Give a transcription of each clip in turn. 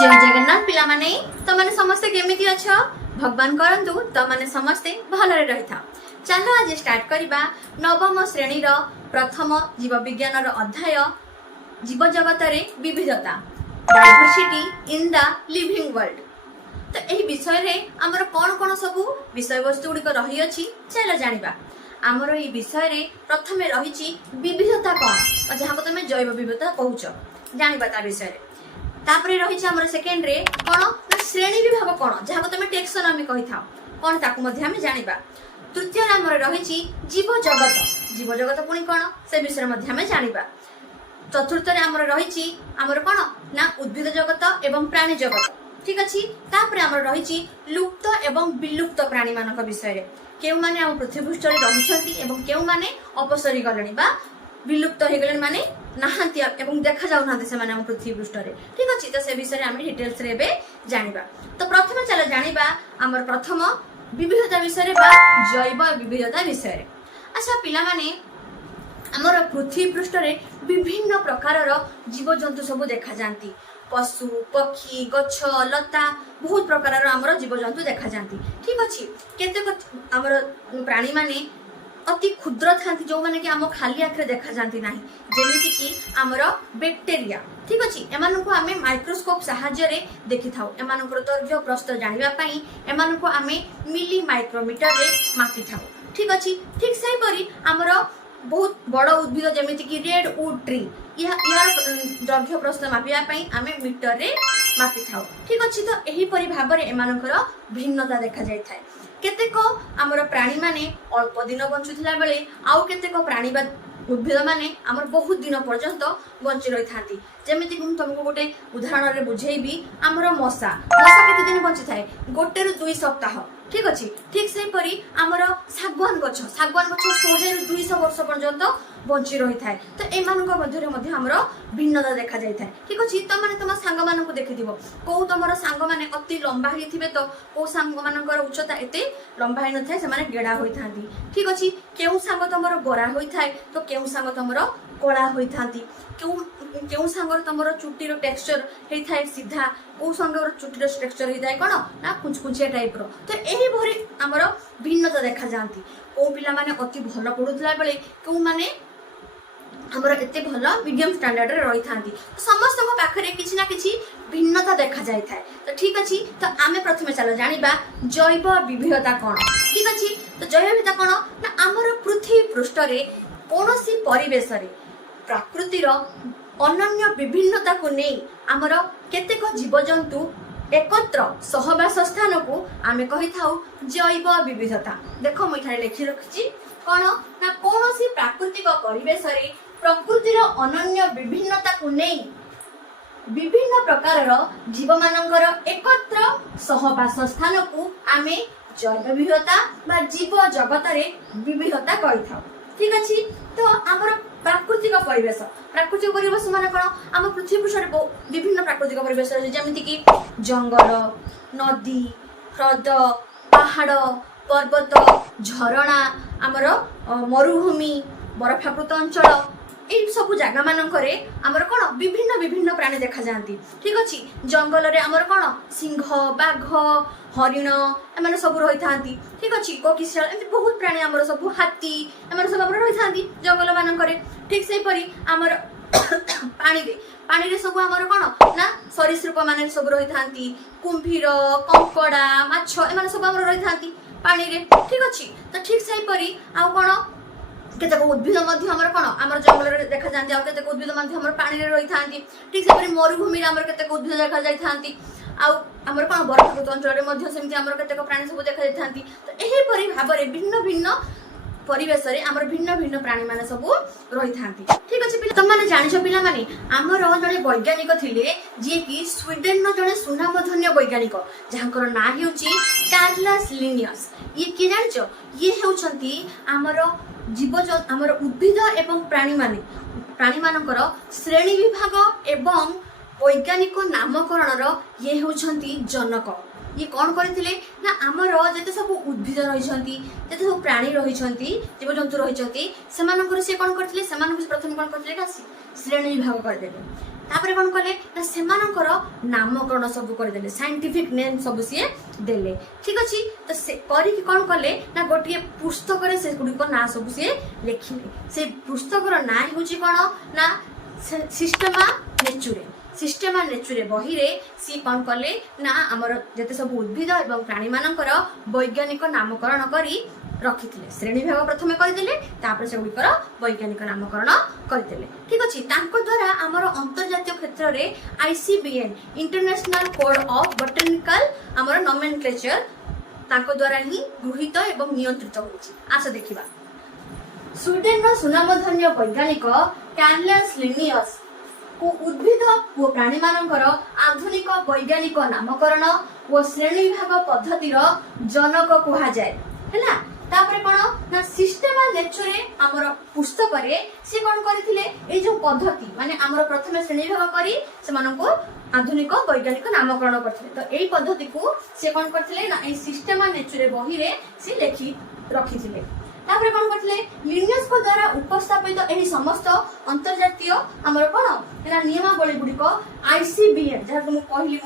जय जगन्नाथ पिला माने तो माने समस्ते केमिति अछ भगवान करंतु तो माने समस्ते भलरे रहिथा। चलो आज स्टार्ट करिबा नवम श्रेणी रो प्रथम जीव विज्ञान रो अध्याय जीव जगत रे विविधता diversity in the living world. तो एही विषय रे हमर कोन कोन सब विषय वस्तु गुडी को रही अछि चलो जानिबा। हमर एही विषय रे प्रथमे रहिछि विविधता कोन जहाँ को तमे जैव विविधता कहउछ जानिबा ता विषय रे। तापरे रहिछि हमर सेकेंड रे कोन ना श्रेणी विभाग कोन जहाँ को तमे टेक्सोनॉमी कहि थाओ कोन ताकू मध्ये हम जानिबा। तृतीय रे हमर रहिछि जीव जगत पुनी कोन से विषय मध्ये हम जानिबा। चतुर्थ रे हमर रहिछि हमर कोन ना उद्भिद जगत एवं प्राणी जगत ठीक अछि। तापरे हमर रहिछि लुप्त एवं विलुप्त प्राणी मानक विषय रे केउ माने हम पृथ्वी पृष्ठ रे रहिछंती एवं केउ माने अपसरी गलणी बा विलुप्त हे गलणी माने नाहांती एवं देखा जाउ नाहांती से माने हम पृथ्वी पृष्ठ रे ठीक अछि। तो से विषय रे हम डिटेल्स रे बे जानिबा। तो प्रथमे चलो जानिबा हमर प्रथम विविधता विषय रे बा जैव विविधता विषय रे। अच्छा पिला माने हमर पृथ्वी पृष्ठ रे विभिन्न प्रकार रो जीव जंतु सब देखा जानती पशु पक्षी गछ लता बहुत प्रकार हमर जीव जंतु देखा जानती ठीक अछि। केते हमर प्राणी माने अति क्षुद्र थांती जो माने कि हम खाली आखरे देखा जानती नाही जेमिति कि हमर बैक्टीरिया ठीक अछि। एमान को हमें माइक्रोस्कोप सहाय्य रे देखि थाउ एमान को दैर्घ्य प्रस्थ जानिबा पई एमान को हमें मिली माइक्रोमीटर रे मापि थाउ ठीक अछि। ठीक सही परी हमर बहुत बड़ उद्भिद जेमिति कि रेड वुड ट्री यार दैर्घ्य प्रस्थ मापिया पई हमें मीटर रे मापि थाउ ठीक अछि। तो एही परी भाबरे एमानकर भिन्नता देखा जाय थाए। केतेक हमर प्राणी माने अल्प दिन बंचुथिला बेले आउ केतेक प्राणी बा उद्भिद माने हमर बहुत दिन पर्यंत बंची रही थांती जेमिति कि तुमको गोटे उदाहरण रे बुझेइबी हमर मशा केते दिन बंची थाए गोटे रु 2 सप्ताह ठीक अछि। ठीक सेही परी हमर सागवान गछ 100 रु 200 वर्ष पर्यंत बंची रही थाए। तो एमानक मध्य मध्ये हमर भिन्नता देखा जाय थाए ठीक अछि। तो माने तुम सांग मानक देखिथिबो को तुमर सांग माने अति लंबा हि थिबे तो को सांग मानकर उच्चता एते लंबा हि न थाए से माने गेडा होई थांती ठीक अछि। केउ सांग तुमर गोरा होई थाए तो केउ सांग तुमर कोला होई थांती केउ सांग तुमर चुट्टीर टेक्सचर हेई थाए सीधा को सांगर चुट्टीर टेक्सचर हेई थाए कोन ना कुंचकुंचिया टाइप रो। तो एही भरी हमर भिन्नता देखा जानती को पिला माने अति भलो पढुतला बेले को माने हमर एते भलो मीडियम स्टैंडर्ड रे रही थांती समस्त को पाखरे किछि ना किछि भिन्नता देखा जाय थाए। तो ठीक अछि। तो आमे प्रथमे चलो जानिबा जैव विविधता कोन ठीक अछि। तो जैव विविधता कोन ना हमर पृथ्वी पृष्ठ रे कोनोसी परिवेश रे प्रकृतिर अनन्य विभिन्नता को नै हमर केतेक जीव जंतु एकत्र सहवास स्थान को आमे कहि थाउ जैव विविधता। देखो মই थारे लिखि रखछि कोन ना कोनोसी प्राकृतिक परिवेश रे प्रकृतिर अनन्य विभिन्नता को नै विभिन्न प्रकार जीव मानकर एकत्र सहवास स्थान को आमे जैव विविधता बा जीव जगत रे विविधता कहि थाउ ठीक अछि। तो हमर प्राकृतिक परिवेश माने कोन हम पृथ्वी पृष्ठ रे विभिन्न प्राकृतिक परिवेश जेमिति कि जंगल नदी ह्रद पहाड़ पर्वत झरणा हमर मरुभूमि बरफावृत अंचल ए सब जगह मानकरे हमर कोन विभिन्न विभिन्न प्राणी देखा जानती ठीक अछि। जंगल रे हमर कोन सिंह बाघ हरिण एमाने सब रही थांती ठीक अछि। कोकिशियाल एमति बहुत प्राणी हमर सब हाथी एमाने सब हमर रही थांती जंगल मानकरे ठीक सेही परी हमर पानी रे सब हमर कोन ना सरीसृप माने सब रही थांती कुंभीर कंकड़ा माछ एमाने सब हमर रही थांती पानी रे ठीक अछि। तो ठीक सेही परी आ कोन केतेक उद्भिद मध्य हमर कोन हमर जंगल रे देखा जानती आ केतेक उद्भिद मध्य हमर पानी रे रही थांती ठीक से परी मरुभूमि रे हमर केतेक उद्भिद देखा जाय थांती आ हमर कोन बरफावृत अंचल रे मध्य सेमति हमर केतेक प्राणी सब देखा जाय थांती। तो एही परी भाबरे भिन्न भिन्न परिवेश रे हमर भिन्न भिन्न प्राणी माने सब रही थांती ठीक अछि। पिला तुम माने जानिछो पिला माने हमर जने वैज्ञानिक थिले जे कि स्वीडेन न जने सुनामधन्य वैज्ञानिक जहाँकर ना हेउची कार्लस लिनियस ये के जानिछो ये हेउछंती हमर हमर उद्भिद एवं प्राणी मानकर श्रेणी विभाग एवं वैज्ञानिक नामकरण ये होछंती जनक। ये कौन करथिले ना हमर जते सब उद्भिद रहिछंती जते सब प्राणी रहिछंती जीव जंतु रहिछंती सेमानकर से कौन करथिले सेमानकर प्रथम कौन करथिले का श्रेणी विभाग कर देबे तापर कौन कले ना सेमानकर नामकरण सब करदेले साइंटिफिक नेम सब सी देले ठीक अच्छे तो से करिक कौन कले ना गोटे पुस्तक से गुड़िक ना सब सी लिखिले से पुस्तकर ना हूँ कौन ना सिस्टेमा नेचुरे बही रे सी कौन कले ना आमर जते सब उद्भिद एवं प्राणी मानकर वैज्ञानिक नामकरण करी रखिथिले श्रेणी भाग प्रथमे करदेले तापर से गुड़िकर वैज्ञानिक नामकरण करदेले ठीक अच्छे द्वारा आमर अंतर्जातीय क्षेत्र में ICBN international code of botanical आमर नोमेनक्लेचर तांको द्वारा ही गृहीत एवं नियंत्रित होछि। आस देखिबा स्वीडेन रो सुनामधन्य वैज्ञानिक कार्लस लिनियस को उद्भिद और प्राणी मानकर आधुनिक वैज्ञानिक नामकरण और श्रेणी भाग पद्धतिर जनक कहा जाए हैला तापर कोन ना सिस्टेमा नेचुरे हमर पुस्तक रे से कोन करथिले ए जो पद्धति माने हमर प्रथम श्रेणी भाग करी से मानको आधुनिक वैज्ञानिक नामकरण करथिले तो एई पद्धति को से कोन करथिले ना ए सिस्टेमा नेचुरे बही रे से लेखि रखिथिले तापर कोन करथिले लिनियस को द्वारा उपस्थापित एही समस्त अंतर्जातीय हमर कोन ना नियमावली गुडिको ICBN जहा तुम कहली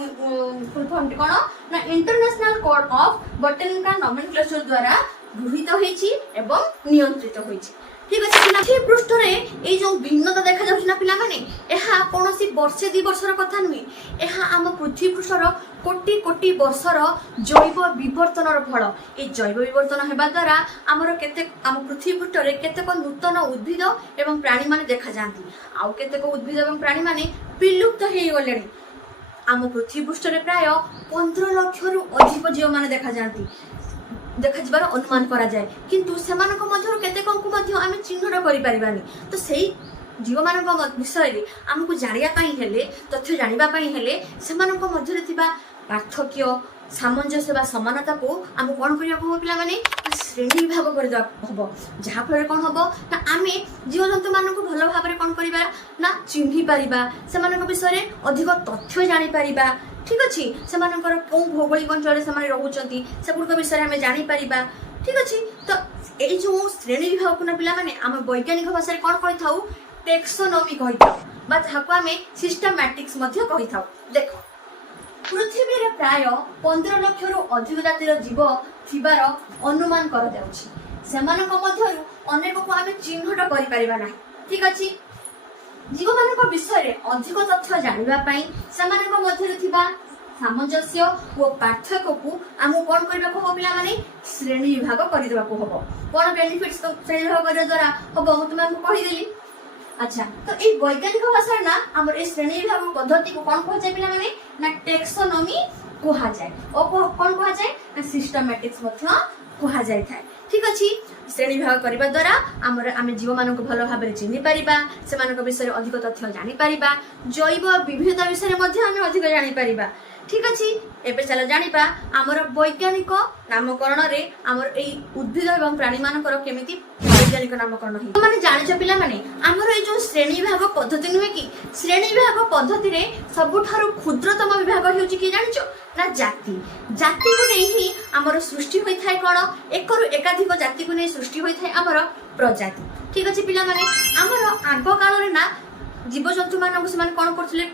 फुल फॉर्म कोन ना international code of botanical nomenclature द्वारा गृहीत होईछि एवं नियंत्रित होईछि ठीक अछि पृथ्वी पृष्ठ रे ए जो भिन्नता देखा जाउछि ना पिला माने एहा कोनोसी वर्षे 2 वर्षर कथा नुई एहा हम पृथ्वी पृष्ठर कोटी कोटी वर्षर जैव विवर्तनर फल ए जैव विवर्तन हेबा द्वारा हमर केते हम पृथ्वी पृष्ठ रे केतेक नूतन उद्भिद एवं प्राणी माने देखा जांती आउ केतेक उद्भिद एवं प्राणी माने विलुप्त हेइ गलेनी हम पृथ्वी पृष्ठ रे प्राय 15 लाख रु अधिक जीव माने देखा जांती देखा जबार अनुमान करा जाए किंतु सेमानक मध्यरु केतेकंकु मध्य आमे चिन्हट करि परिबानी तो सेही जीव मानक विषय रे हमकु जानिया पई हेले तथ्य जानिबा पई हेले सेमानक मध्यरे थिबा पार्थक्य सामंजस्य बा समानता को हम कोन करिया को पिला माने श्रेणी विभाग कर दवा हबो जहा फल कोन हबो ना आमे जीव जंतु मानक भलो भाबरे कोन करिबा ना चिन्हि परिबा सेमानक विषय रे अधिक तथ्य जानि परिबा ठीक अच्छे से भौगोलिक अंचल से रोचंती से गुड़क विषय में जानी परिबा ठीक अच्छे तो ये जो श्रेणी विभाग को ना पिला माने आम वैज्ञानिक भाषा कौन कहि थाउ टेक्सोनोमी कहि थाउ बा ताको आमे सिस्टमैटिक्स मध्य कहि थाउ देखो पृथ्वी रे प्राय 15 लाख रु अधिक जातिर जीव थिबार अनुमान कर जाउछि सेमानक मध्यरु अनेक को आमे चिन्हट करि परिबा नाही ठीक अच्छे जीव मानक विषय रे अधिक तथ्य जानिबा पई सेमानक मध्यरे थिबा सामंजस्य और पार्थक्य को आमु कोन करबा को पिला माने श्रेणी विभाग करि देबा को हबो कोन बेनिफिट्स तो श्रेणी विभाग करे द्वारा हबो मु तुमको कहि देली अच्छा तो ए वैज्ञानिक भाषा ना हमर ए श्रेणी विभाग पद्धति को कोन कहै पिला माने ना टेक्सोनोमी कहा जाय ओ कोन कहा जाय ना सिस्टमैटिक्स मध्य कहा जाय थाए ठीक अछि श्रेणी विभाग करबा द्वारा हमर आमे जीव मानक भलो भाबरे चिन्हि परिबा सेमानक विषय अधिक तथ्य जानि परिबा जैव विविधता विषय मध्ये आमे अधिक जानि परिबा ठीक अछि एबे चलो जानिबा हमर वैज्ञानिक नामकरण रे हमर एई उद्भिद एवं प्राणी मानकर केमिति वैज्ञानिक नामकरण हि माने जानि पिला माने हमर ए जो श्रेणी विभाग पद्धति नुहे कि श्रेणी विभाग पद्धति रे सबुठारु क्षुद्रतम विभाग हेउची कि जानिचो ना जाति जाति को नै ही हमर सृष्टि होई थाए कोन एकरु एकाधिक जाति को नै सृष्टि होई थाए हमर प्रजाति ठीक अछि पिला माने हमर आगो काल रे ना जीव जंतु मानक से माने कोन करथिले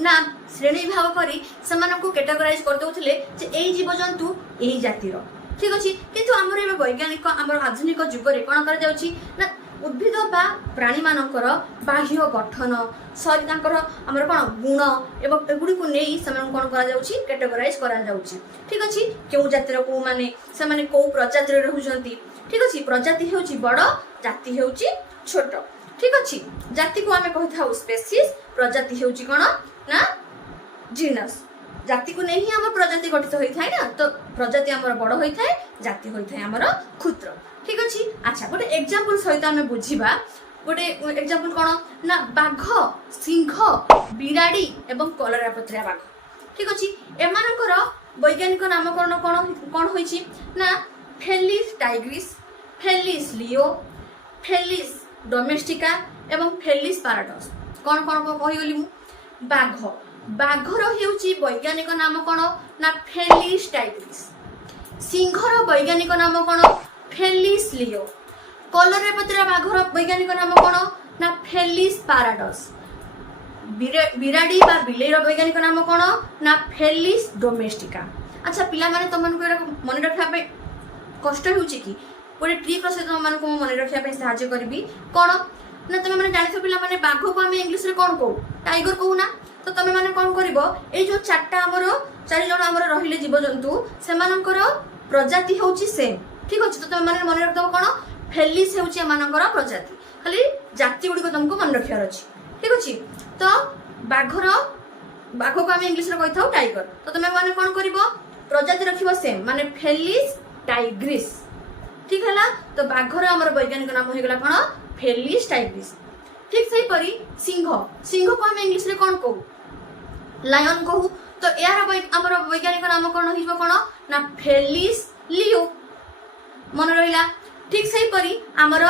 ना श्रेणी विभाग करी सेमानकु कैटेगराइज कर दउथिले जे एई जीव जंतु एई जातिर ठीक अछि किंतु हमर एबे वैज्ञानिक हमर आधुनिक युग रे कोन कर जाउछि ना उद्भिद बा प्राणी मानकर बाह्य गठन शरीर तांकर हमर कोन गुण एवं एगुडी को नेई सेमान कोन करा जाउछि कैटेगराइज करा जाउछि ठीक अछि केउ जातिर को माने से माने को प्रजाति रे रहउछंती ठीक अछि प्रजाति हेउछि बड़ जाति हेउछि छोट ठीक अछि जाति को हमें कहथाउ स्पेसीज प्रजाति हेउछि कोन ना जीनस जाति को नहीं हम प्रजाति गठित होई थाए ना तो प्रजाति हमर बड़ होई थाए जाति होई थाए हमर क्षुद्र ठीक अछि अच्छा गोटे एग्जांपल सहित हमें बुझिबा गोटे एग्जांपल कोन ना बाघ सिंह बिराड़ी एवं कलरापत्रिया बाघ ठीक अछि एमानकर वैज्ञानिक नामकरण कोन कोन होईछि ना फेलिस टाइग्रिस फेलिस लियो फेलिस डोमेस्टिका एवं फेलिस पैराडोस कोन कोन को कहि गली मु बाघ बाघर हेउची वैज्ञानिक नाम कोन ना फेलिस टाइग्रिस सिंहर वैज्ञानिक नाम कोन फेलिस लियो कलरापत्रिया बाघर वैज्ञानिक नाम कोन ना फेलिस पैराडोस ବିରାଡ଼ି ବା ବିଲେଇର ବୈଜ୍ଞାନିକ ନାମ କ'ଣ ନା ଫେଲିସ୍ ଡୋମେଷ୍ଟିକା। ଆଚ୍ଛା ପିଲାମାନେ ତମମାନଙ୍କୁ ଏଇଟା ମନେ ରଖିବା ପାଇଁ କଷ୍ଟ ହେଉଛି କି? ଗୋଟେ ଟ୍ରିକ୍ର ସହିତ ତମମାନଙ୍କୁ ମୁଁ ମନେ ରଖିବା ପାଇଁ ସାହାଯ୍ୟ କରିବି। କ'ଣ ନା ତମେ ମାନେ ଜାଣିଥିବ ପିଲାମାନେ ବାଘକୁ ଆମେ ଇଂଲିଶରେ କ'ଣ କହୁ? ଟାଇଗର କହୁନା। ତ ତମେ ମାନେ କ'ଣ କରିବ ଏଇ ଯୋଉ ଚାରି ଜଣ ଆମର ରହିଲେ ଜୀବଜନ୍ତୁ ସେମାନଙ୍କର ପ୍ରଜାତି ହେଉଛି ସେମ୍। ଠିକ୍ ଅଛି। ତ ତମେ ମାନେ ମନେ ରଖିଦେବ କ'ଣ ଫେଲିସ୍ ହେଉଛି ଏମାନଙ୍କର ପ୍ରଜାତି। ଖାଲି ଜାତି ଗୁଡ଼ିକ ତମକୁ ମନେ ରଖିବାର ଅଛି। ଠିକ୍ ଅଛି। ତ ବାଘକୁ ଆମେ ଇଂଲିଶରେ କହିଥାଉ ଟାଇଗର। ତ ତମେ ମାନେ କ'ଣ କରିବ ପ୍ରଜାତି ରଖିବ ସେମ୍ ମାନେ ଫେଲିସ୍ ଟାଇଗ୍ରିସ୍। ଠିକ୍ ହେଲା। ତ ବାଘର ଆମର ବୈଜ୍ଞାନିକ ନାମ ହେଇଗଲା କ'ଣ ଫେଲିସ୍ ଟାଇଗ୍ରିସ୍। ଠିକ୍ ସେହିପରି ସିଂହକୁ ଆମେ ଇଂଲିଶରେ କ'ଣ କହୁ? ଲାୟନ କହୁ। ତ ଏହାର ଆମର ବୈଜ୍ଞାନିକ ନାମ କ'ଣ ହେଇଯିବ କ'ଣ ନା ଫେଲିସ୍ ଲିଓ। ମନେ ରହିଲା। ଠିକ୍ ସେହିପରି ଆମର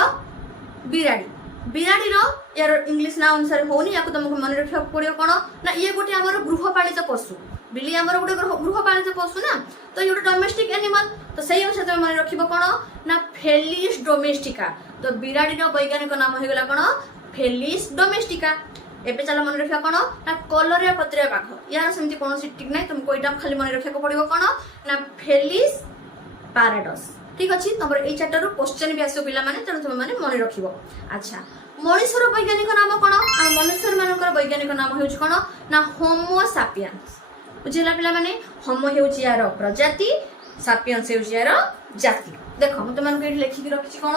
ବିରାଡ଼ିର ୟାର ଇଂଲିଶ ନାଁ ଅନୁସାରେ ହଉନି। ୟାକୁ ତମକୁ ମନେ ରଖିବାକୁ ପଡ଼ିବ କ'ଣ ନା ଇଏ ଗୋଟେ ଆମର ଗୃହପାଳିତ ପଶୁ। ବିଲେଇ ଆମର ଗୋଟେ ଗୃହପାଳିତ ପଶୁ ନା। ତ ଇଏ ଗୋଟେ ଡୋମେଷ୍ଟିକ୍ ଆନିମାଲ। ତ ସେଇ ଅନୁସାରେ ତମେ ମନେ ରଖିବ କ'ଣ ନା ଫେଲିସ୍ ଡୋମେଷ୍ଟିକା। ତ ବିରାଡ଼ିର ବୈଜ୍ଞାନିକ ନାମ ହେଇଗଲା କ'ଣ ଫେଲିସ୍ ଡୋମେଷ୍ଟିକା। ଏବେ ଚାଲ ମନେ ରଖିବା କ'ଣ ନା କଲରିଆ ପତ୍ରିଆ ବାଘ। ୟାର ସେମିତି କୌଣସି ଠିକ୍ ନାହିଁ। ତମକୁ ଏଇଟା ଖାଲି ମନେ ରଖିବାକୁ ପଡ଼ିବ କ'ଣ ନା ଫେଲିସ୍ ପାରାଡସ୍। ଠିକ୍ ଅଛି। ତମର ଏଇ ଚାରିଟାରୁ କ୍ୱେଶ୍ଚନ୍ ବି ଆସିବ ପିଲାମାନେ, ତେଣୁ ତମେ ମାନେ ମନେ ରଖିବ। ଆଚ୍ଛା ମଣିଷର ବୈଜ୍ଞାନିକ ନାମ କ'ଣ? ଆଉ ମନୁଷ୍ୟ ମାନଙ୍କର ବୈଜ୍ଞାନିକ ନାମ ହେଉଛି କ'ଣ ନା ହୋମୋ ସାପିଏନ୍ସ। ବୁଝିଲା ପିଲାମାନେ। ହୋମୋ ହେଉଛି ୟାର ପ୍ରଜାତି, ସାପିଏନ୍ସ ହେଉଛି ୟାର ଜାତି। ଦେଖ ମୁଁ ତମମାନଙ୍କୁ ଏଇଠି ଲେଖିକି ରଖିଛି କ'ଣ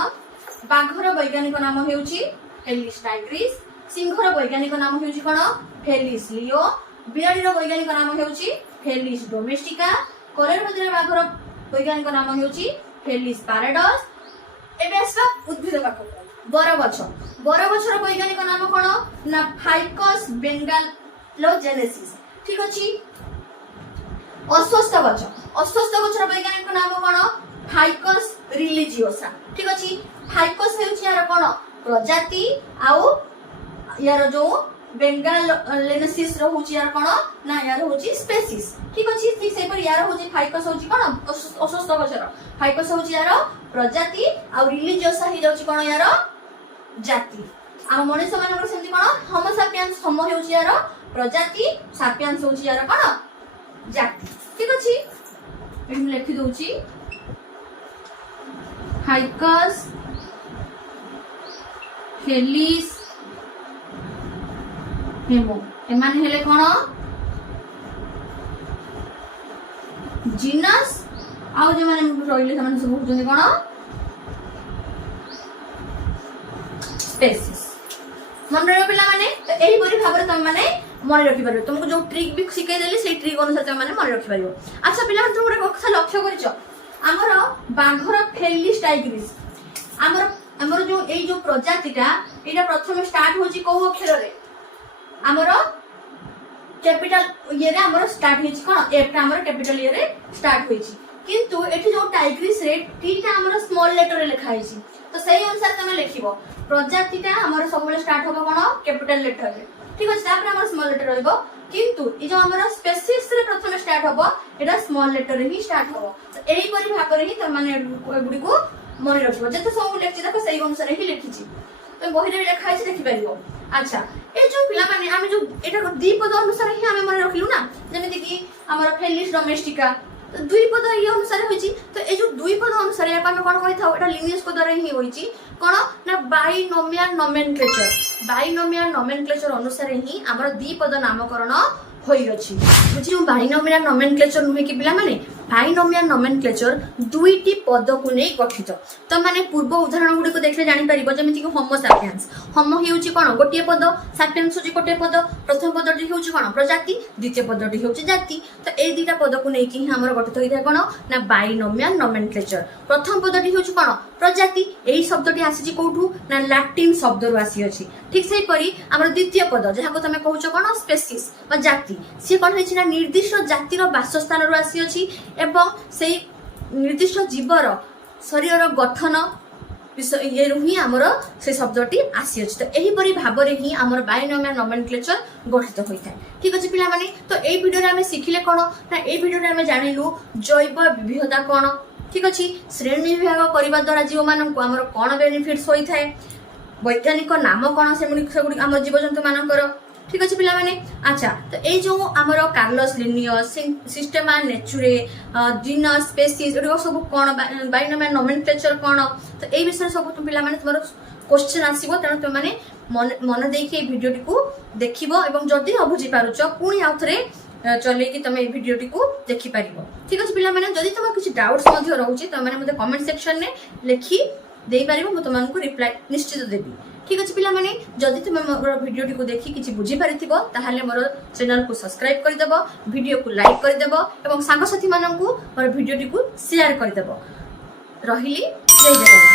ବାଘର ବୈଜ୍ଞାନିକ ନାମ ହେଉଛି ଫେଲିସ୍ ଟାଇଗ୍ରିସ୍, ସିଂହର ବୈଜ୍ଞାନିକ ନାମ ହେଉଛି କ'ଣ ଫେଲିସ୍ ଲିଓ, ବିରାଡ଼ିର ବୈଜ୍ଞାନିକ ନାମ ହେଉଛି ଫେଲିସ୍ ଡୋମେଷ୍ଟିକା, କଲରାପତରିଆ ବାଘର ବୈଜ୍ଞାନିକ ନାମ ହେଉଛି ଫେଲିସ୍ ପାରାଡସ୍। ଏବେ ଆସିବା ଉଦ୍ଭିଦ ପାଖକୁ। ବରଗଛର ବୈଜ୍ଞାନିକ ନାମ କ'ଣ ନା ଫାଇକସ୍ ବେଙ୍ଗାଲୋଜେନେସିସ୍। ଠିକ୍ ଅଛି। ଅଶ୍ୱସ୍ଥ ଗଛର ବୈଜ୍ଞାନିକ ନାମ କ'ଣ ଫାଇକସ୍ ରିଲିଜିଓସା। ଠିକ୍ ଅଛି। ଫାଇକସ୍ ହେଉଛି ୟାର କ'ଣ ପ୍ରଜାତି, ଆଉ ୟାର ଯୋଉ ବେଙ୍ଗାଲୋଜେନେସିସ୍ ରହୁଛି ୟାର କ'ଣ ନା ୟାର ହେଉଛି ସ୍ପେସିସ୍। ଠିକ୍ ଅଛି। ଠିକ୍ ସେହିପରି ୟାର ହେଉଛି ଫାଇକସ୍ ହେଉଛି କ'ଣ ଅଶ୍ୱସ୍ଥ ଗଛର ଫାଇକସ୍ ହେଉଛି ୟାର ପ୍ରଜାତି, ଆଉ ରିଲିଜିଓସା ହେଇଯାଉଛି କ'ଣ ୟାର ଜାତି। ଆମ ମଣିଷ ମାନଙ୍କର ସେମିତି କ'ଣ ହୋମୋ ସାପିଏନ୍ସ। ହୋମୋ ହେଉଛି ୟାର ପ୍ରଜାତି, ସାପିଏନ୍ସ ହେଉଛି ୟାର କ'ଣ ଜାତି। ଠିକ୍ ଅଛି। ଏଠି ମୁଁ ଲେଖି ଦଉଛି ଫାଇକସ୍ ଫେଲିସ୍ ହେମୋ। ଏମାନେ ହେଲେ କ'ଣ ଜିନସ୍, ଆଉ ଯେଉଁମାନେ ରହିଲେ ସେମାନେ ସବୁ ହଉଛନ୍ତି କ'ଣ ସ୍ପେସିସ୍। ମନେ ରହିବ ପିଲାମାନେ। ତ ଏହିପରି ଭାବରେ ତମେ ମାନେ ମନେ ରଖିପାରିବ। ତୁମକୁ ଯୋଉ ଟ୍ରିକ୍ ବି ଶିଖେଇଦେଲି ସେଇ ଟ୍ରିକ୍ ଅନୁସାରେ ତମେ ମାନେ ମନେ ରଖିପାରିବ। ଆଚ୍ଛା ପିଲାମାନେ ତୁମେ ଗୋଟେ କଥା ଲକ୍ଷ୍ୟ କରିଛ ଆମର ବାଘର ଫେଲିସ୍ ଟାଇଗ୍ରିସ୍ ଆମର ଯୋଉ ଏଇ ଯୋଉ ପ୍ରଜାତିଟା ଏଇଟା ପ୍ରଥମେ ଷ୍ଟାର୍ଟ ହଉଛି କୋଉ ଅକ୍ଷରରେ ଆମର କ୍ୟାପିଟାଲ ଇଏରେ ଆମର ଷ୍ଟାର୍ଟ ହେଇଛି କ'ଣ ଏଫଟା ଆମର କ୍ୟାପିଟାଲ ଇଏରେ ଷ୍ଟାର୍ଟ ହେଇଛି। କିନ୍ତୁ ଏଠି ଯୋଉ ଟାଇଗ୍ରିସ୍ ରେ ଟିଟା ଆମର ସ୍ମଲ୍ ଲେଟରରେ ଲେଖା ହେଇଛି। ତ ସେଇ ଅନୁସାରେ ତମେ ଲେଖିବ ପ୍ରଜାତିଟା ଆମର ସବୁବେଳେ ଷ୍ଟାର୍ଟ ହବ କ'ଣ କ୍ୟାପିଟାଲ ଲେଟରରେ। ଠିକ୍ ଅଛି। ତାପରେ ଆମର ସ୍ମଲ୍ ଲେଟର ରହିବ। କିନ୍ତୁ ଏ ଯୋଉ ଆମର ସ୍ପେସିସ୍ ରେ ପ୍ରଥମେ ଷ୍ଟାର୍ଟ ହବ ଏଟା ସ୍ମଲ୍ ଲେଟରରେ ହିଁ ଷ୍ଟାର୍ଟ ହବ। ତ ଏହିପରି ଭାବରେ ହିଁ ତମେ ମାନେ ଏଗୁଡ଼ିକୁ ମନେ ରଖିବ। ଯେତେ ସବୁ ଲେଖିଛି ଦେଖ ସେଇ ଅନୁସାରେ ହିଁ ଲେଖିଛି। ତ ବହିରେ ଲେଖା ହେଇଛି ଦେଖିପାରିବ। ଆଚ୍ଛା ଏ ଯୋଉ ପିଲାମାନେ ଆମେ ଯୋଉ ଏଟା ଦ୍ୱିପଦ ଅନୁସାରେ ହିଁ ଆମେ ମନେ ରଖିଲୁ ନା, ଯେମିତି କି ଆମର ଫେଲିସ୍ ଡୋମେଷ୍ଟିକା ଦ୍ୱିପଦ ଇଏ ଅନୁସାରେ ହୋଇଛି। ତ ଏ ଯୋଉ ଦ୍ୱିପଦ ଅନୁସାରେ ଆମେ କ'ଣ କହିଥାଉ ଏଟା ଲିନିୟସ୍ ପଦରେ ହିଁ ହୋଇଛି କ'ଣ ନା ବାଇନୋମିଆଲ ନୋମେନକ୍ଲେଚର ଅନୁସାରେ ହିଁ ଆମର ଦ୍ୱିପଦ ନାମକରଣ ହୋଇଅଛି। ବୁଝିଲୁ ବାଇନୋମିଆଲ ନୋମେନକ୍ଲେଚର ନୁହେଁ କି ପିଲାମାନେ? ବାଇନୋମିଆଲ ନୋମେନକ୍ଲେଚର ଦୁଇଟି ପଦକୁ ନେଇ ଗଠିତ। ତ ମାନେ ପୂର୍ବ ଉଦାହରଣ ଗୁଡ଼ିକୁ ଦେଖିଲେ ଜାଣିପାରିବ। ଯେମିତି କି ହୋମୋ ସାପିଏନ୍ସ। ହୋମୋ ହେଉଛି କ'ଣ ଗୋଟିଏ ପଦ, ସାପିଏନ୍ସ ହେଉଛି ଗୋଟିଏ ପଦ। ପ୍ରଥମ ପଦଟି ହେଉଛି କ'ଣ ପ୍ରଜାତି, ଦ୍ୱିତୀୟ ପଦଟି ହେଉଛି ଜାତି। ତ ଏଇ ଦୁଇଟା ପଦକୁ ନେଇକି ହିଁ ଆମର ଗଠିତ ହୋଇଥାଏ କ'ଣ ନା ବାଇନୋମିଆଲ ନୋମେନକ୍ଲେଚର। ପ୍ରଥମ ପଦଟି ହେଉଛି କ'ଣ ପ୍ରଜାତି। ଏଇ ଶବ୍ଦଟି ଆସିଛି କୋଉଠୁ ନା ଲାଟିନ୍ ଶବ୍ଦରୁ ଆସିଅଛି। ଠିକ୍ ସେହିପରି ଆମର ଦ୍ୱିତୀୟ ପଦ ଯାହାକୁ ତମେ କହୁଛ କ'ଣ ସ୍ପେସିସ୍ ବା ଜାତି, ସିଏ କ'ଣ ହେଇଛି ନା ନିର୍ଦ୍ଦିଷ୍ଟ ଜାତିର ବାସସ୍ଥାନରୁ ଆସିଅଛି ଏବଂ ସେଇ ନିର୍ଦ୍ଦିଷ୍ଟ ଜୀବର ଶରୀରର ଗଠନ ଇଏରୁ ହିଁ ଆମର ସେ ଶବ୍ଦଟି ଆସିଅଛି। ତ ଏହିପରି ଭାବରେ ହିଁ ଆମର ବାଇନୋମିଆଲ ନୋମେନକ୍ଲେଚର ଗଠିତ ହୋଇଥାଏ। ଠିକ୍ ଅଛି ପିଲାମାନେ। ତ ଏଇ ଭିଡ଼ିଓରେ ଆମେ ଶିଖିଲେ କ'ଣ ନା ଏଇ ଭିଡ଼ିଓରେ ଆମେ ଜାଣିଲୁ ଜୈବ ବିବିଧତା କ'ଣ। ଠିକ୍ ଅଛି। ଶ୍ରେଣୀ ବିଭାଗ କରିବା ଦ୍ୱାରା ଜୀବମାନଙ୍କୁ ଆମର କ'ଣ ବେନିଫିଟ୍ସ ହୋଇଥାଏ, ବୈଜ୍ଞାନିକ ନାମ କ'ଣ ସେଗୁଡ଼ିକ ଆମର ଜୀବଜନ୍ତୁ ମାନଙ୍କର, ठीक अच्छे पिला माने अच्छा तो ये जो आमर Carolus Linnaeus Systema Naturae genus species एगुड़ा सब कौन बाइनोमियल नोमेनक्लेचर कौन तो ये विषय सब तुम पिला माने तुम क्वेश्चन आसीबो तेणु तुम माने मन देखे भिडियोटी को देखिबो एवं जदि न बुझी पारुछ पुणी आउ थरे चले कि तुम भिडियोटी को देखि पारिबो ठीक अछि पिला माने जदि तुम किछि डाउट्स मध्ये रहउछि त माने मते कमेंट सेक्शन ने लिखि देई पारिबो म तुमको रिप्लाई निश्चित देबी ठीक अछि पिला माने जदि तुम मोर भिडियोटी को देखि किछि बुझी पारिथिबो ताहाले मोर चैनल को सब्सक्राइब कर देबो वीडियो को लाइक कर देबो एवं सांग साथी मानन को मोर भिडियोटी को शेयर कर देबो रहिली जय जगन्नाथ।